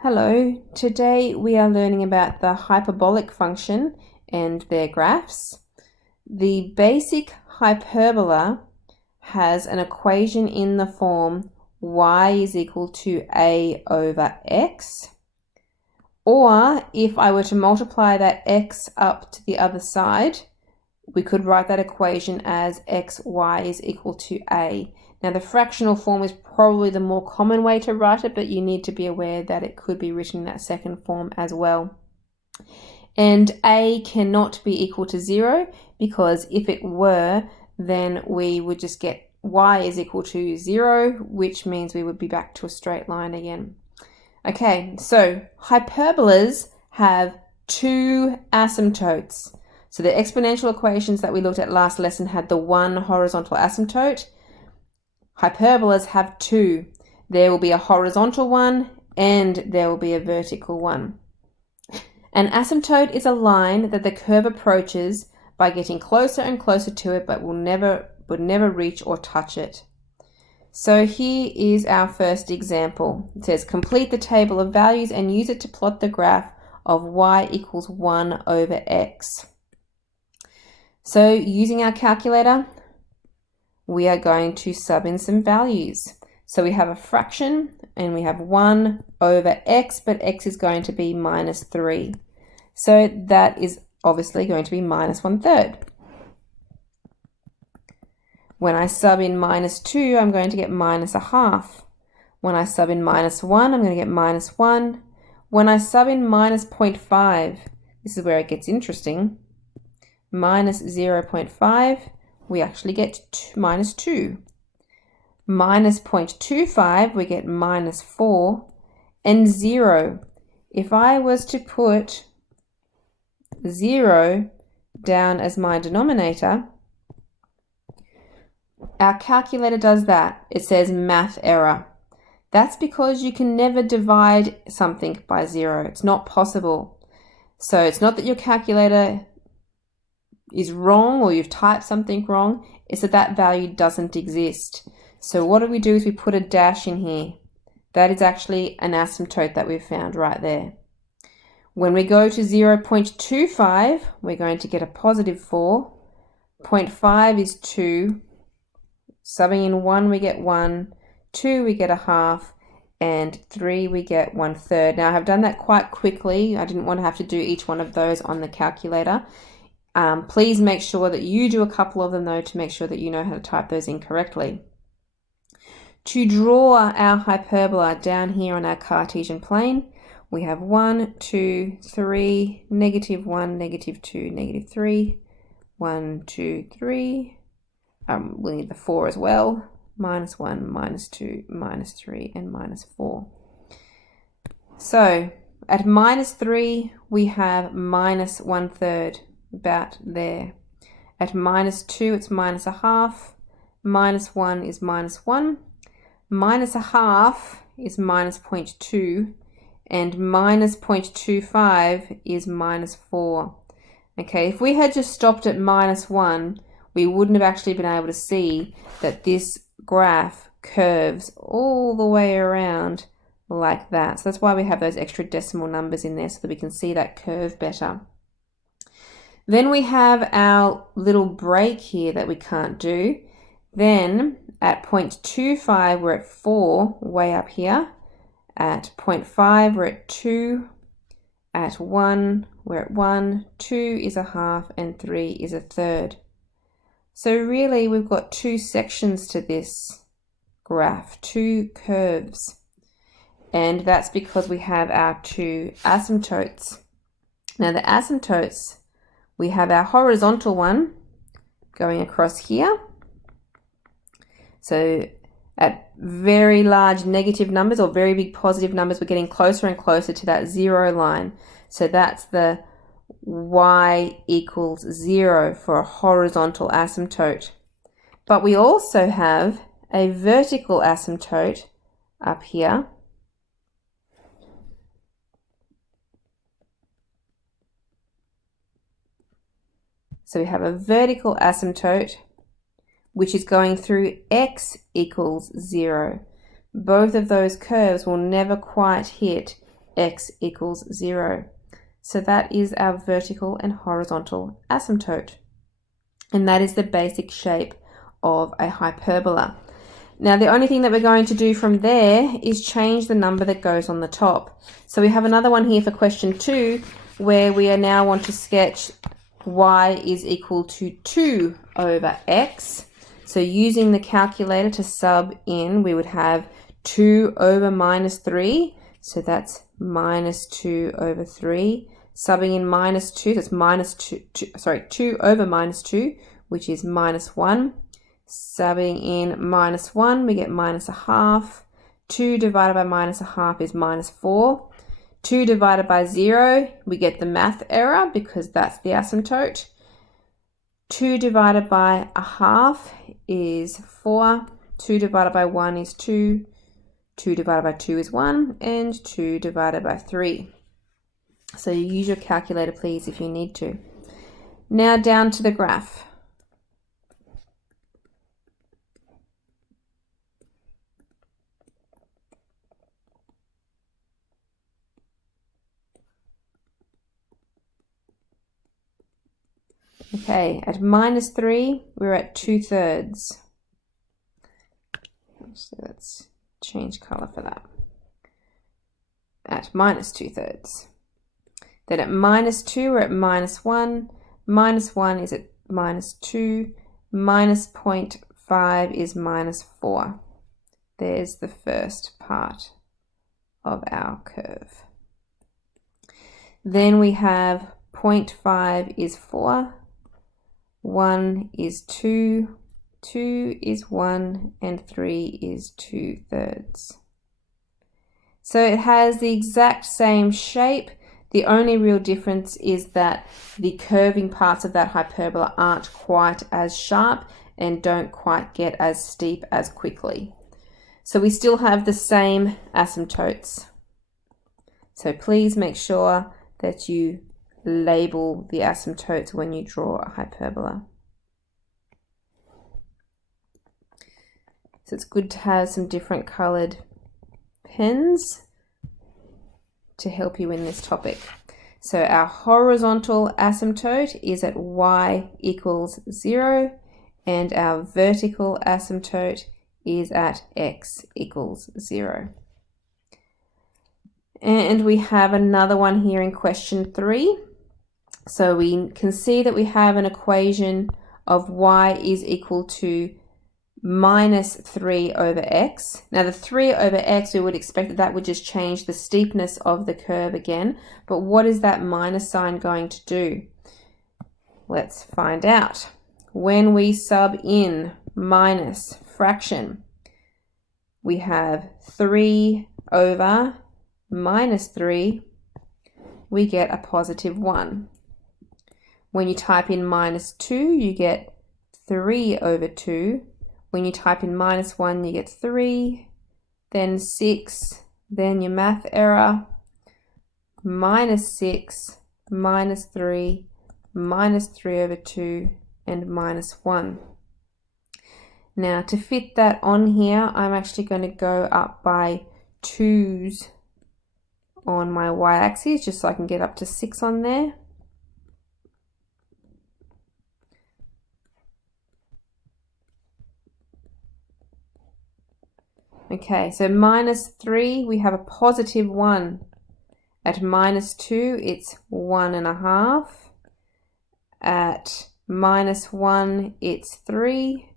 Hello, today we are learning about the hyperbolic function and their graphs. The basic hyperbola has an equation in the form y is equal to a over x. Or if I were to multiply that x up to the other side, we could write that equation as xy is equal to a. Now the fractional form is probably the more common way to write it, but you need to be aware that it could be written in that second form as well. And a cannot be equal to 0 because if it were, then we would just get y is equal to 0, which means we would be back to a straight line again. Okay, so hyperbolas have two asymptotes. So the exponential equations that we looked at last lesson had the one horizontal asymptote. Hyperbolas have two. There will be a horizontal one and there will be a vertical one. An asymptote is a line that the curve approaches by getting closer and closer to it, but would never reach or touch it. So here is our first example. It says complete the table of values and use it to plot the graph of y equals 1 over x. So using our calculator, we are going to sub in some values. So we have a fraction and we have 1 over x, but x is going to be minus 3. So that is obviously going to be minus 1/3. When I sub in minus 2, I'm going to get minus 1/2. When I sub in minus 1, I'm going to get minus 1. When I sub in minus 0.5, this is where it gets interesting, minus 0.5, we actually get minus 2. Minus 0.25, we get minus 4. And 0. If I was to put 0 down as my denominator, our calculator does that. It says math error. That's because you can never divide something by 0. It's not possible. So it's not that your calculator is wrong or you've typed something wrong. It's that that value doesn't exist. So what do? Is we put a dash in here. That is actually an asymptote that we've found right there. When we go to 0.25, we're going to get a positive 4. 0.5 is 2. Subbing in 1, we get 1. 2, we get 1/2. And 3, we get 1/3. Now, I have done that quite quickly. I didn't want to have to do each one of those on the calculator. Please make sure that you do a couple of them, though, to make sure that you know how to type those in correctly. To draw our hyperbola down here on our Cartesian plane, we have 1, 2, 3, negative 1, negative 2, negative 3, 1, 2, 3. We'll need the 4 as well. Minus 1, minus 2, minus 3, and minus 4. So at minus 3, we have minus 1/3, about there. At minus 2, it's minus 1/2. Minus 1 is minus 1. Minus 1/2 is minus 0.2. And minus 0.25 is minus 4. Okay, if we had just stopped at minus 1, we wouldn't have actually been able to see that this graph curves all the way around like that. So that's why we have those extra decimal numbers in there so that we can see that curve better. Then we have our little break here that we can't do. Then at 0.25, we're at 4, way up here. At 0.5, we're at 2. At 1, we're at 1. 2 is 1/2 and 3 is 1/3. So really, we've got two sections to this graph, two curves. And that's because we have our two asymptotes. Now the asymptotes, we have our horizontal one going across here. So at very large negative numbers or very big positive numbers, we're getting closer and closer to that 0 line. So that's the y equals 0 for a horizontal asymptote. But we also have a vertical asymptote up here. So we have a vertical asymptote which is going through x equals 0. Both of those curves will never quite hit x equals 0. So that is our vertical and horizontal asymptote. And that is the basic shape of a hyperbola. Now the only thing that we're going to do from there is change the number that goes on the top. So we have another one here for question 2, where we are now want to sketch y is equal to 2 over x. So using the calculator to sub in, we would have 2 over minus 3. So that's minus 2 over 3. Subbing in minus 2, that's minus 2 over minus 2, which is minus 1. Subbing in minus 1, we get minus a half. 2 divided by minus a half is minus 4. 2 divided by 0, we get the math error because that's the asymptote. 2 divided by a half is 4. 2 divided by 1 is 2. 2 divided by 2 is 1. And 2 divided by 3. So you use your calculator, please, if you need to. Now down to the graph. Okay, at minus 3, we're at 2/3. So let's change color for that. At minus 2/3. Then at minus 2, we're at minus 1. Minus 1 is at minus 2. Minus 0.5 is minus 4. There's the first part of our curve. Then we have 0.5 is 4. 1 is 2, 2 is 1, and 3 is 2/3. So it has the exact same shape. The only real difference is that the curving parts of that hyperbola aren't quite as sharp and don't quite get as steep as quickly. So we still have the same asymptotes. So please make sure that you label the asymptotes when you draw a hyperbola. So it's good to have some different colored pens to help you in this topic. So our horizontal asymptote is at y equals 0, and our vertical asymptote is at x equals 0. And we have another one here in question 3. So we can see that we have an equation of y is equal to minus 3 over x. Now the 3 over x, we would expect that that would just change the steepness of the curve again. But what is that minus sign going to do? Let's find out. When we sub in minus fraction, we have 3 over minus 3, we get a positive 1. When you type in minus 2, you get 3 over 2. When you type in minus 1, you get 3, then 6, then your math error, minus 6, minus 3, minus 3 over 2, and minus 1. Now to fit that on here, I'm actually going to go up by 2's on my y-axis, just so I can get up to 6 on there. Okay, so minus 3, we have a positive 1. At minus 2, it's 1.5. At minus 1, it's 3.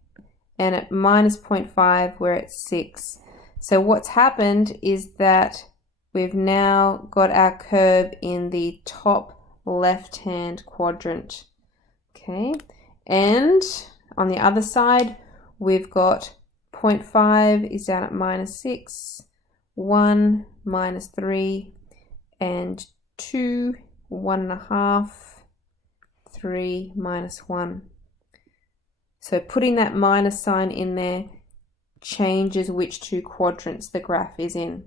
And at minus 0.5, we're at 6. So what's happened is that we've now got our curve in the top left-hand quadrant. Okay, and on the other side, we've got 0.5 is down at minus 6, 1, minus 3, and 2, 1.5, 3, minus 1. So putting that minus sign in there changes which two quadrants the graph is in.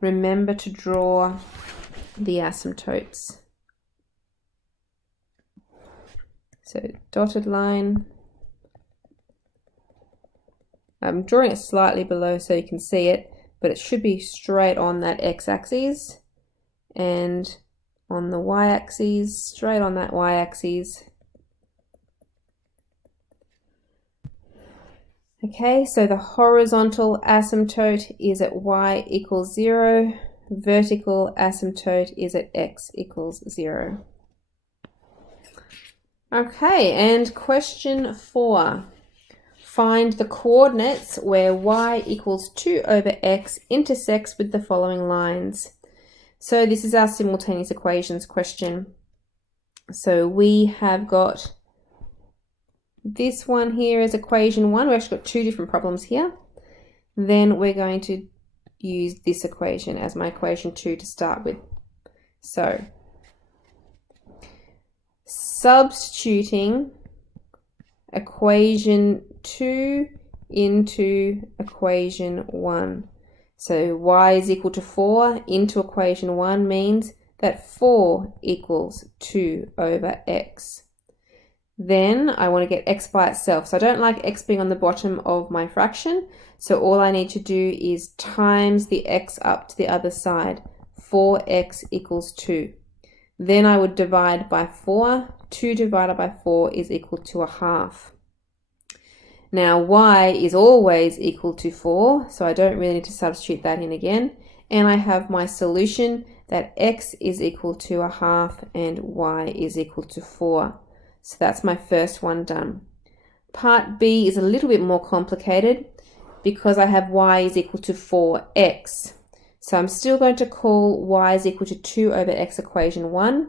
Remember to draw the asymptotes. So dotted line. I'm drawing it slightly below so you can see it, but it should be straight on that x-axis. and on the y-axis, straight on that y-axis. Okay, so the horizontal asymptote is at y equals 0. Vertical asymptote is at x equals 0. Okay, and question 4. Find the coordinates where y equals 2 over x intersects with the following lines. So this is our simultaneous equations question. So we have got this one here as equation 1. We've actually got two different problems here. Then we're going to use this equation as my equation 2 to start with. So substituting equation 2 into equation 1. So y is equal to 4 into equation 1 means that 4 equals 2 over x. Then I want to get x by itself. So I don't like x being on the bottom of my fraction. So all I need to do is times the x up to the other side. 4x equals 2. Then I would divide by 4. 2 divided by 4 is equal to a half. Now y is always equal to 4, so I don't really need to substitute that in again. And I have my solution that x is equal to a half and y is equal to 4. So that's my first one done. Part B is a little bit more complicated because I have y is equal to 4x. So I'm still going to call y is equal to 2 over x equation 1,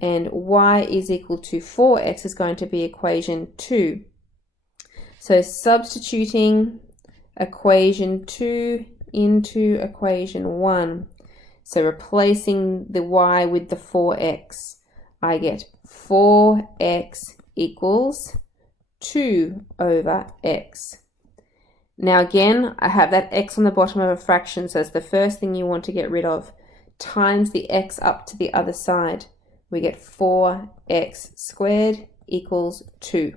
and y is equal to 4x is going to be equation 2. So substituting equation 2 into equation 1. So replacing the y with the 4x, I get 4x equals 2 over x. Now again, I have that x on the bottom of a fraction, so it's the first thing you want to get rid of. Times the x up to the other side. We get 4x squared equals 2.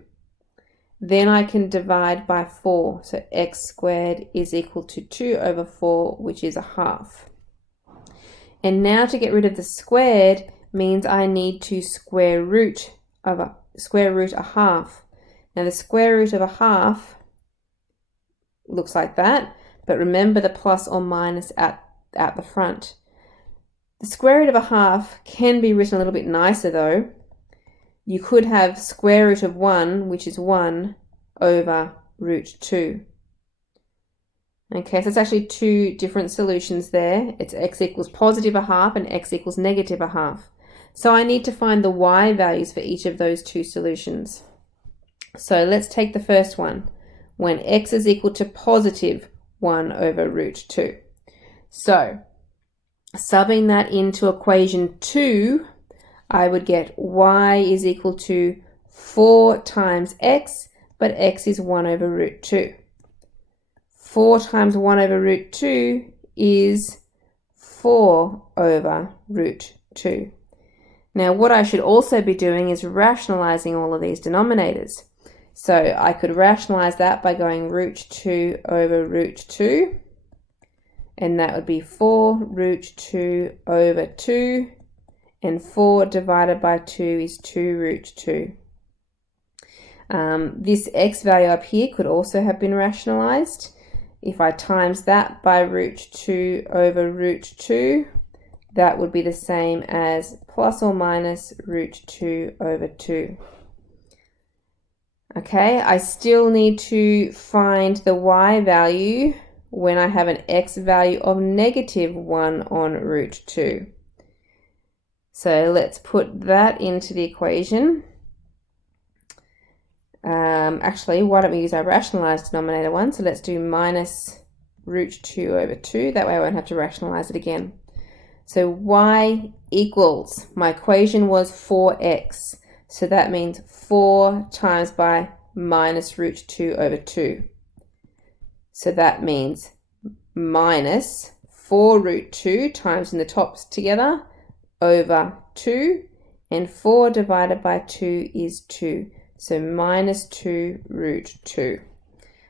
Then I can divide by 4, so x squared is equal to 2 over 4, which is a half. And now to get rid of the squared means I need to square root a half. Now the square root of a half looks like that, but remember the plus or minus at the front. The square root of a half can be written a little bit nicer though. You could have square root of 1, which is 1 over root 2. Okay, so it's actually two different solutions there. It's x equals positive a half and x equals negative a half. So I need to find the y values for each of those two solutions. So let's take the first one, when x is equal to positive 1 over root 2. So subbing that into equation 2, I would get y is equal to 4 times x, but x is 1 over root 2. 4 times 1 over root 2 is 4 over root 2. Now what I should also be doing is rationalizing all of these denominators. So I could rationalize that by going root 2 over root 2, and that would be 4 root 2 over 2, and 4 divided by 2 is 2 root 2. This x value up here could also have been rationalized. If I times that by root 2 over root 2, that would be the same as plus or minus root 2 over 2. Okay, I still need to find the y value when I have an x value of negative 1 on root 2. So let's put that into the equation. Actually, why don't we use our rationalized denominator one? So let's do minus root 2 over 2. That way I won't have to rationalize it again. So y equals, my equation was 4x. So that means 4 times by minus root 2 over 2. So that means minus 4 root 2 times in the tops together over 2, and 4 divided by 2 is 2. So minus 2 root 2.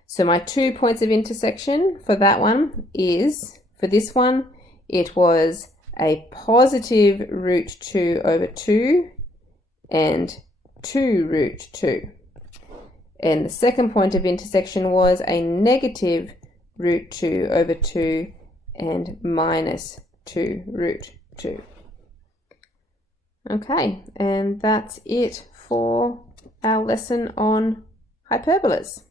So my 2 points of intersection for that one is, for this one, it was a positive root 2 over 2 and 2 root 2. And the second point of intersection was a negative root 2 over 2 and minus 2 root 2. Okay, and that's it for our lesson on hyperbolas.